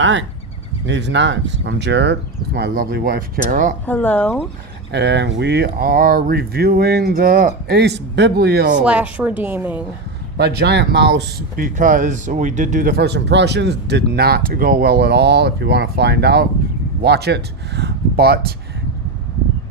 Bang! Needs knives. I'm Jared with my lovely wife Kara. Hello. And we are reviewing the Ace Biblio / redeeming. by Giant Mouse because we did do the first impressions. Did not go well at all. If you want to find out, watch it. But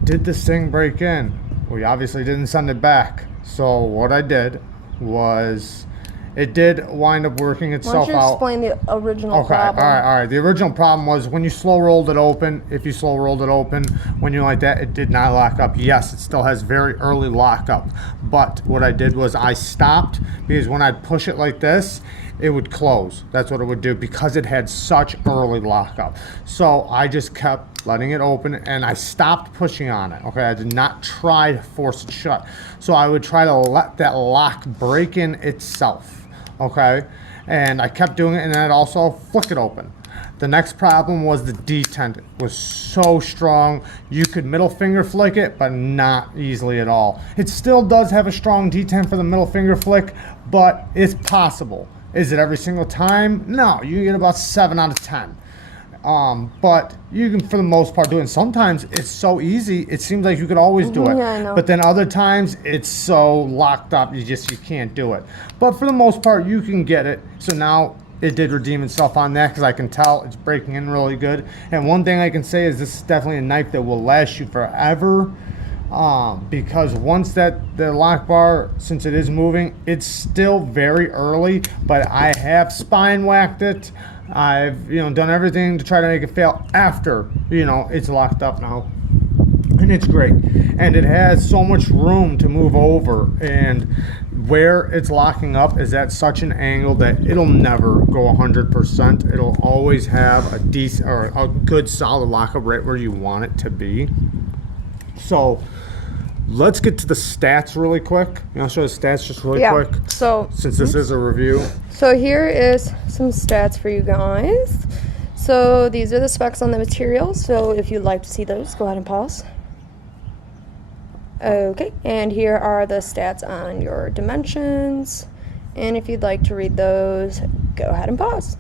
did this thing break in? We obviously didn't send it back. So what I did was, it did wind up working itself out. Why don't you explain the original problem? All right. The original problem was when you slow rolled it open, if you slow rolled it open, when you like that, it did not lock up. Yes, it still has very early lockup. But what I did was I stopped, because when I'd push it like this, it would close. That's what it would do because it had such early lockup. So I just kept letting it open and I stopped pushing on it. Okay, I did not try to force it shut. So I would try to let that lock break in itself. Okay, and I kept doing it, and then I'd also flick it open. The next problem was the detent. It was so strong. You could middle finger flick it, but not easily at all. It still does have a strong detent for the middle finger flick, but it's possible. Is it every single time? No, you get about 7 out of 10. But you can, for the most part, do it. And sometimes it's so easy, it seems like you could always do it. Yeah, I know. But then other times it's so locked up, you can't do it. But for the most part, you can get it. So now it did redeem itself on that, because I can tell it's breaking in really good. And one thing I can say is this is definitely a knife that will last you forever. Because once the lock bar, since it is moving, it's still very early, but I have spine whacked it. I've done everything to try to make it fail after it's locked up now, and it's great. And it has so much room to move over, and where it's locking up is at such an angle that it'll never go 100%. It'll always have a decent or a good solid lockup right where you want it to be. So let's get to the stats really quick. I'll show the stats just really quick. So since this is a review. So here is some stats for you guys. So these are the specs on the material. So if you'd like to see those, go ahead and pause. Okay, and here are the stats on your dimensions. And if you'd like to read those, go ahead and pause.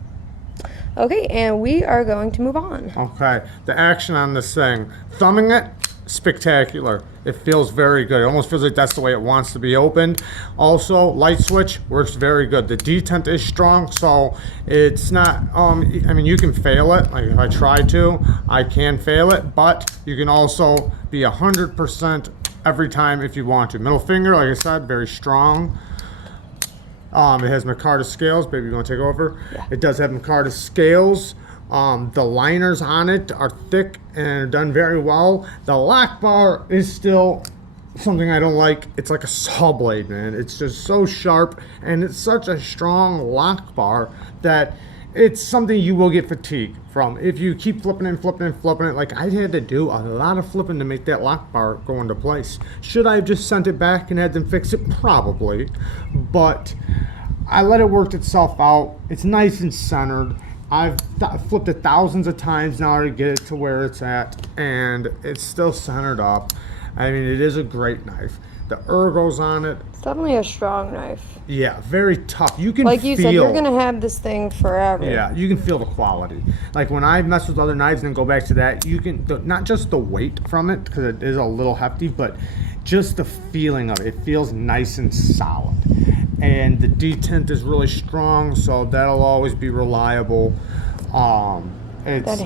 Okay, and we are going to move on. Okay, the action on this thing, thumbing it, spectacular. It feels very good. It almost feels like that's the way it wants to be opened. Also, light switch works very good. The detent is strong, so it's not I mean, you can fail it. Like if I try to, I can fail it, but you can also be 100% every time if you want to. Middle finger, like I said, very strong. It has micarta scales. Baby, you want to take over? Yeah. It does have micarta scales. The liners on it are thick and are done very well. The lock bar is still something I don't like. It's like a saw blade, man. It's just so sharp, and it's such a strong lock bar that it's something you will get fatigue from if you keep flipping it, like I had to do a lot of flipping to make that lock bar go into place. Should I have just sent it back and had them fix it? Probably, but I let it work itself out. It's nice and centered. I've flipped it thousands of times now to get it to where it's at, and it's still centered up. I mean, it is a great knife. The ergos on it. It's definitely a strong knife. Yeah, very tough. You can like you said, you're going to have this thing forever. Yeah, you can feel the quality. Like when I mess with other knives and then go back to that, you can, not just the weight from it, because it is a little hefty, but just the feeling of it. It feels nice and solid. And the detent is really strong, so that'll always be reliable. It's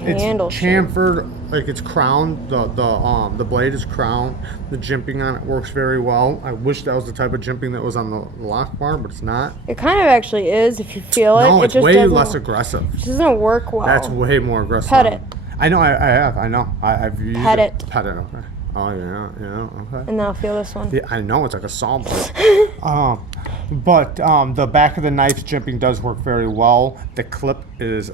chamfered, like it's crowned. The blade is crowned. The jimping on it works very well. I wish that was the type of jimping that was on the lock bar, but it's not. It kind of actually is if you feel it. No, it's just way less aggressive. It just doesn't work well. That's way more aggressive. Pet it. I know, I have. I know. I've used Pet it. Pet it, okay. Oh, yeah, okay. And now feel this one. Yeah, I know, it's like a saw blade. But the back of the knife's jimping does work very well. The clip is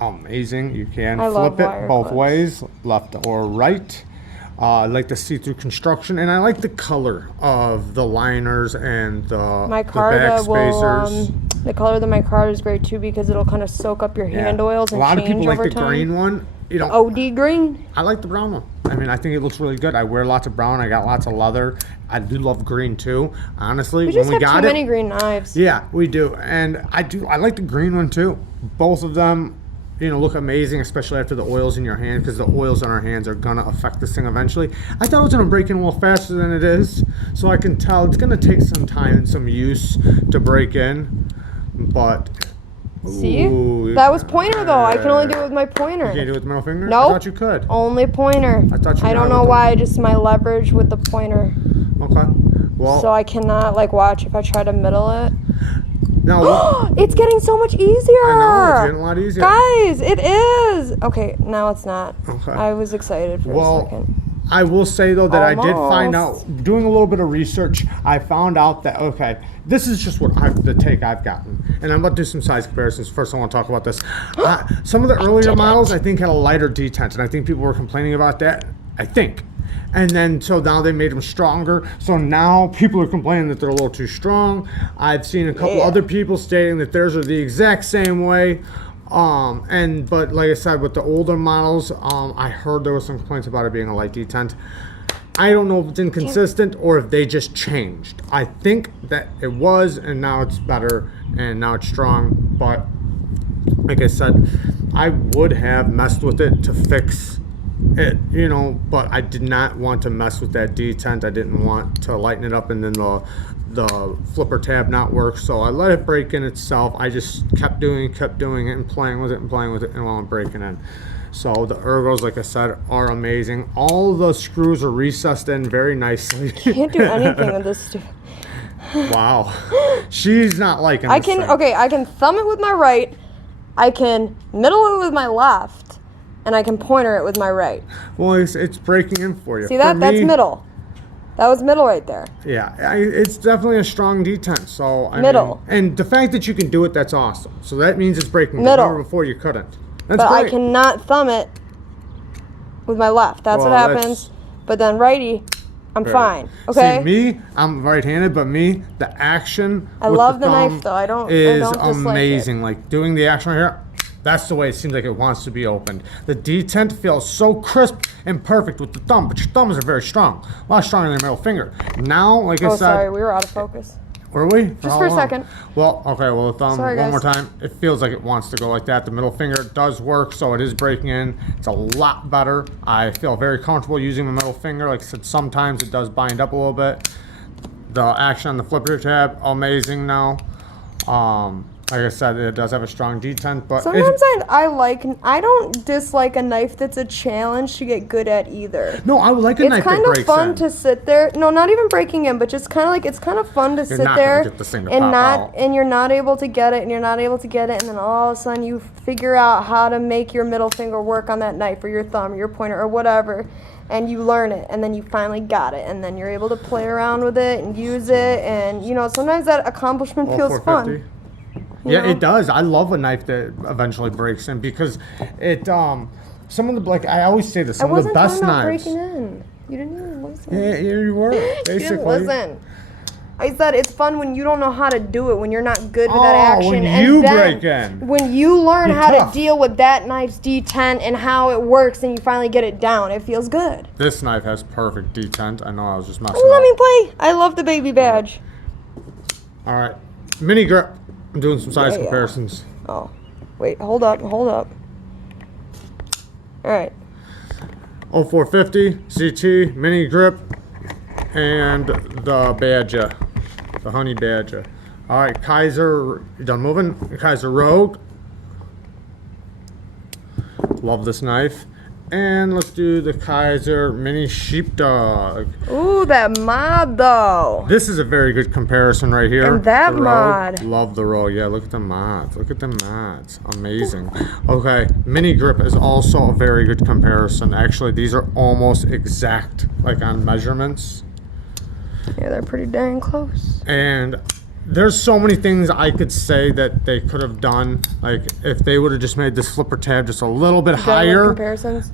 amazing. You can flip it both ways, left or right. I like the see-through construction, and I like the color of the liners and the back spacers. The color of the micarta is great too, because it'll kind of soak up your hand oils and change over time. A lot of people like the green one. The OD green? I like the brown one. I mean, I think it looks really good. I wear lots of brown. I got lots of leather. I do love green too. Honestly, we just have too many green knives. Yeah, we do, and I like the green one too. Both of them look amazing, especially after the oil's in your hand, because the oils on our hands are gonna affect this thing eventually. I thought it was gonna break in a little faster than it is, so I can tell it's gonna take some time and some use to break in, but See? ooh, That was pointer though. I can only do it with my pointer. You can't do it with the middle finger? Nope. I thought you could. Only pointer. I thought you I don't got it know with why, just my leverage with the pointer. Okay. Well, So I cannot like watch if I try to middle it. now It's getting so much easier. I know, it's getting a lot easier. Guys, it is. Okay, now it's not. Okay. I was excited for a second. I will say though that I did find Almost. out, doing a little bit of research, I found out that, okay, this is just the take I've gotten. And I'm about to do some size comparisons. First, I want to talk about this. Some of the earlier models, I think, had a lighter detent, and I think people were complaining about that, I think. And then, so now they made them stronger. So now people are complaining that they're a little too strong. I've seen a couple other people stating that theirs are the exact same way. But like I said, with the older models, I heard there was some complaints about it being a light detent. I don't know if it's inconsistent or if they just changed. I think that it was, and now it's better, and now it's strong. But like I said, I would have messed with it to fix it, but I did not want to mess with that detent. I didn't want to lighten it up and then the flipper tab not work, so I let it break in itself. I just kept doing it and playing with it and while I'm breaking in. So the ergos, like I said, are amazing. All the screws are recessed in very nicely. Can't do anything with this stupid. Wow. She's not liking I this can thing. okay, I can thumb it with my right, I can middle it with my left, and I can pointer it with my right. Well, it's breaking in for you. See that? For That's me, middle. That was middle right there. Yeah, it's definitely a strong detent. So I Middle. mean, and the fact that you can do it, that's awesome. So that means it's breaking. 'Cause Middle. remember before you couldn't. That's But great. I cannot thumb it with my left. That's Well, what happens. But then righty, I'm fine. Okay? See, me, I'm right-handed, but me, the action. I with love the thumb knife, though. I don't Is dislike it. amazing. Like doing the action right here. That's the way it seems like it wants to be opened. The detent feels so crisp and perfect with the thumb, but your thumbs are very strong. A lot stronger than your middle finger. Now, like I Oh, said, sorry, we were out of focus. were we? Just how for a long? second. Well, okay, well, the thumb, Sorry, one more guys. time. It feels like it wants to go like that. The middle finger does work, so it is breaking in. It's a lot better. I feel very comfortable using the middle finger. Like I said, sometimes it does bind up a little bit. The action on the flipper tab, amazing now. Like I said, it does have a strong detent, but Sometimes I don't dislike a knife that's a challenge to get good at either. no, I would like a It's knife that kind of breaks fun in. to sit there. No, not even breaking in, but just kind of like it's kind of fun to sit not gonna there get this thing to and pop not out. and you're not able to get it and you're not able to get it and then all of a sudden you figure out how to make your middle finger work on that knife or your thumb or your pointer or whatever and you learn it and then you finally got it and then you're able to play around with it and use it and sometimes that accomplishment All feels 450. fun. Yeah, know? it does. I love a knife that eventually breaks in because it some of the like I always say this, I some of the wasn't best talking about knives. breaking in. You didn't even listen. Yeah, you were You basically. didn't listen. I said it's fun when you don't know how to do it, when you're not good with that action. when and you then break in. When you learn You're how tough. to deal with that knife's detent and how it works and you finally get it down, it feels good. This knife has perfect detent. I know I was just messing Let me up. play. I love the baby badge. All right, mini grip. I'm doing some size Yeah. comparisons. Oh, wait, hold up. All right. 0450 CT mini grip and the Badger, the Honey Badger. All right, Kaiser, you done moving? Kaiser Rogue. Love this knife. And let's do the Kaiser Mini Sheepdog. Ooh, that mod though. This is a very good comparison right here. And that The Rogue. mod. Love the Rogue. Yeah, look at the mods. Look at the mods. Amazing. Okay, Mini Grip is also a very good comparison. Actually, these are almost exact, like on measurements. Yeah, they're pretty dang close. And there's so many things I could say that they could have done. Like if they would have just made this flipper tab just a little bit Done with higher. comparisons.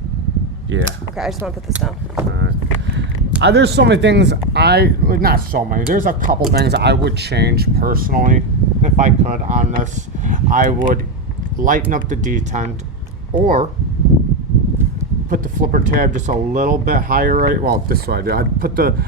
Yeah. Okay, I just want to put this down. There's so many things not so many. There's a couple things I would change personally if I could on this. I would lighten up the detent or put the flipper tab just a little bit higher right. Well, this is what I do. I'd put the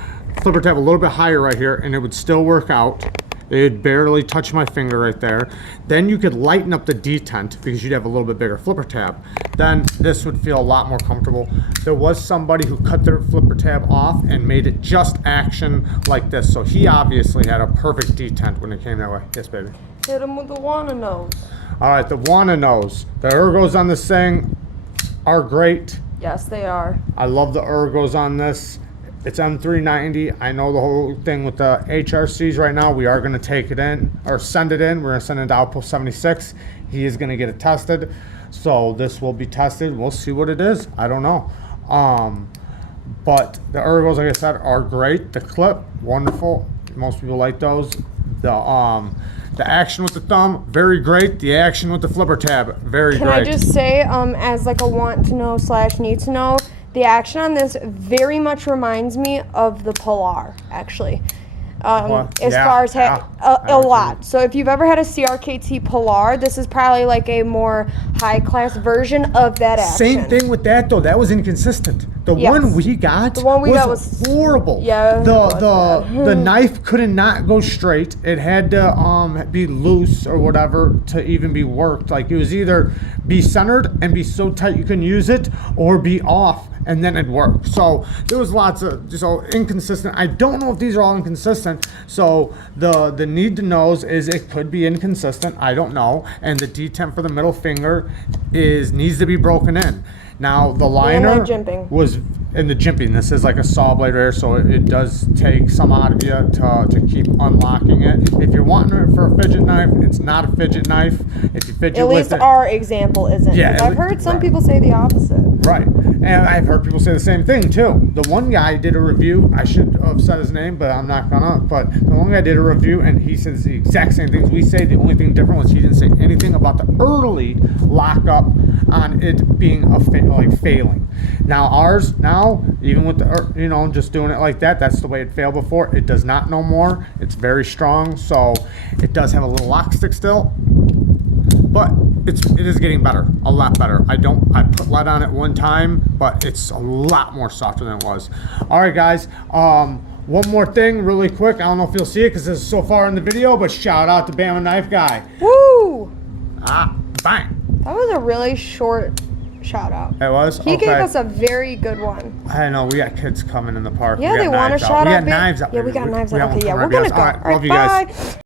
flipper tab a little bit higher right here and it would still work out. It'd barely touch my finger right there. Then you could lighten up the detent because you'd have a little bit bigger flipper tab. Then this would feel a lot more comfortable. There was somebody who cut their flipper tab off and made it just action like this. So he obviously had a perfect detent when it came that way. Yes, baby. Hit him with the wanna nose. All right, the wanna nose. The ergos on this thing are great. Yes, they are. I love the ergos on this. It's M390. I know the whole thing with the HRCs right now. We are going to take it in or send it in. We're going to send it to Outpost 76. He is going to get it tested. So this will be tested. We'll see what it is. I don't know. But the ergos, like I said, are great. The clip, wonderful. Most people like those. The action with the thumb, very great. The action with the flipper tab, very Can great. I just say, as like a want to know / need to know, the action on this very much reminds me of the Polar, actually. As far as a lot. So if you've ever had a CRKT Polar, this is probably like a more high class version of that action. Same thing with that though. That was inconsistent. The one we got was horrible. Yeah. The knife couldn't not go straight. It had to be loose or whatever to even be worked. Like it was either be centered and be so tight you couldn't use it, or be off and then it'd work. So there was lots of inconsistent. I don't know if these are all inconsistent. So the need to knows is it could be inconsistent. I don't know. And the detent for the middle finger needs to be broken in. Now the liner was in the jimping. This is like a saw blade right here, so it does take some out of you to keep unlocking it. If you're wanting it for a fidget knife, it's not a fidget knife. If you fidget at least with it, our example isn't. Yeah, I've heard some people say the opposite. Right, and I've heard people say the same thing too. The one guy did a review. I should have said his name, but I'm not gonna. But the one guy did a review, and he says the exact same things we say. The only thing different was he didn't say anything about the early lockup on it being failing. Now ours, even with the just doing it like that, that's the way it failed before. It does not no more. It's very strong, so it does have a little lock stick still, but it is getting better, a lot better. I put lead on it one time, but it's a lot more softer than it was. All right, guys. One more thing really quick. I don't know if you'll see it because this is so far in the video, but shout out to Bama Knife Guy. Woo! Bang. That was a really short shout out. It was? He gave us a very good one. I know. We got kids coming in the park. Yeah, they want to shout out. We got knives out. Yeah, we got knives out. Okay, yeah, we're going to go. All right, All right, love you bye. guys.